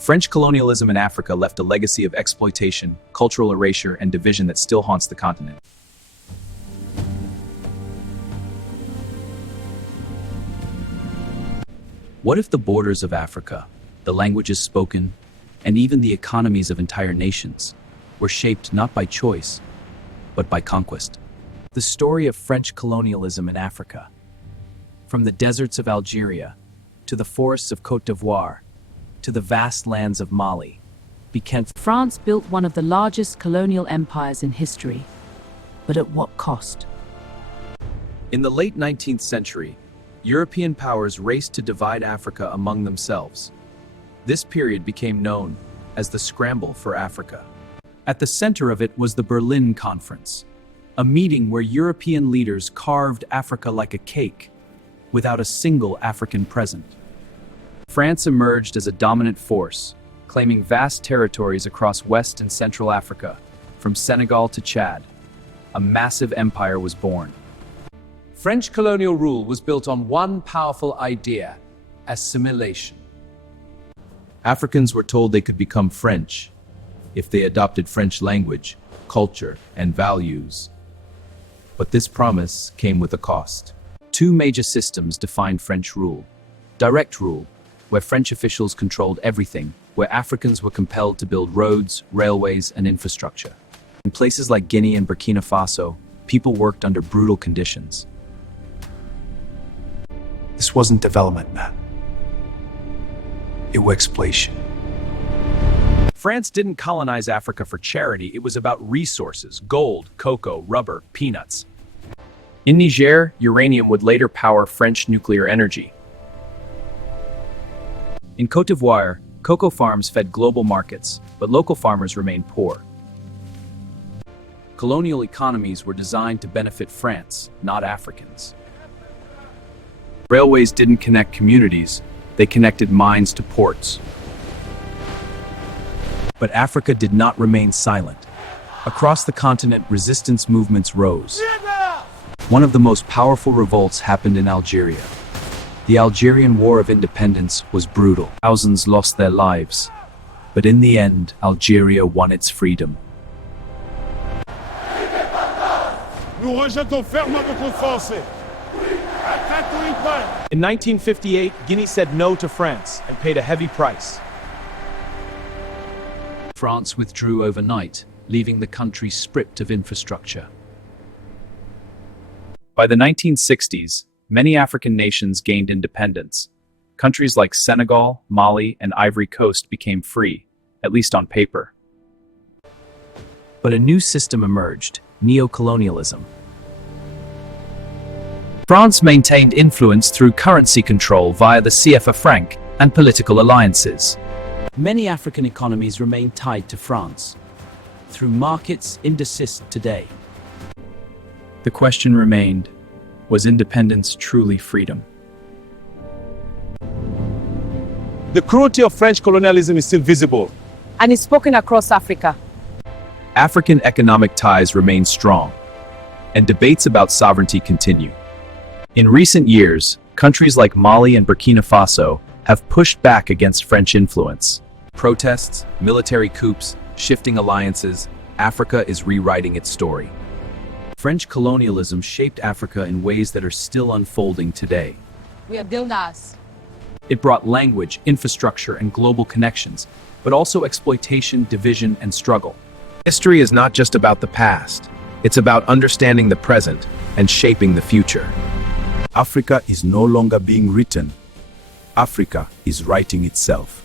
French colonialism in Africa left a legacy of exploitation, cultural erasure, and division that still haunts the continent. What if the borders of Africa, the languages spoken, and even the economies of entire nations were shaped not by choice, but by conquest? The story of French colonialism in Africa, from the deserts of Algeria to the forests of Côte d'Ivoire to the vast lands of Mali, became. France built one of the largest colonial empires in history, but at what cost? In the late 19th century, European powers raced to divide Africa among themselves. This period became known as the Scramble for Africa. At the center of it was the Berlin Conference, a meeting where European leaders carved Africa like a cake, without a single African present. France emerged as a dominant force, claiming vast territories across West and Central Africa, from Senegal to Chad. A massive empire was born. French colonial rule was built on one powerful idea: assimilation. Africans were told they could become French if they adopted French language, culture, and values. But this promise came with a cost. Two major systems defined French rule: direct rule, where French officials controlled everything, where Africans were compelled to build roads, railways, and infrastructure. In places like Guinea and Burkina Faso, people worked under brutal conditions. This wasn't development, man. It was exploitation. France didn't colonize Africa for charity. It was about resources: gold, cocoa, rubber, peanuts. In Niger, uranium would later power French nuclear energy. In Côte d'Ivoire, cocoa farms fed global markets, but local farmers remained poor. Colonial economies were designed to benefit France, not Africans. Railways didn't connect communities, they connected mines to ports. But Africa did not remain silent. Across the continent, resistance movements rose. One of the most powerful revolts happened in Algeria. The Algerian War of Independence was brutal. Thousands lost their lives. But in the end, Algeria won its freedom. Nous rejetons fermement le coup français. In 1958, Guinea said no to France and paid a heavy price. France withdrew overnight, leaving the country stripped of infrastructure. By the 1960s, many African nations gained independence. Countries like Senegal, Mali, and Ivory Coast became free, at least on paper. But a new system emerged: neocolonialism. France maintained influence through currency control via the CFA franc and political alliances. Many African economies remain tied to France, through markets indecisive today. The question remained: was independence truly freedom? The cruelty of French colonialism is still visible. And is spoken across Africa. African economic ties remain strong, and debates about sovereignty continue. In recent years, countries like Mali and Burkina Faso have pushed back against French influence. Protests, military coups, shifting alliances, Africa is rewriting its story. French colonialism shaped Africa in ways that are still unfolding today. We are builders. It brought language, infrastructure, and global connections, but also exploitation, division, and struggle. History is not just about the past. It's about understanding the present and shaping the future. Africa is no longer being written. Africa is writing itself.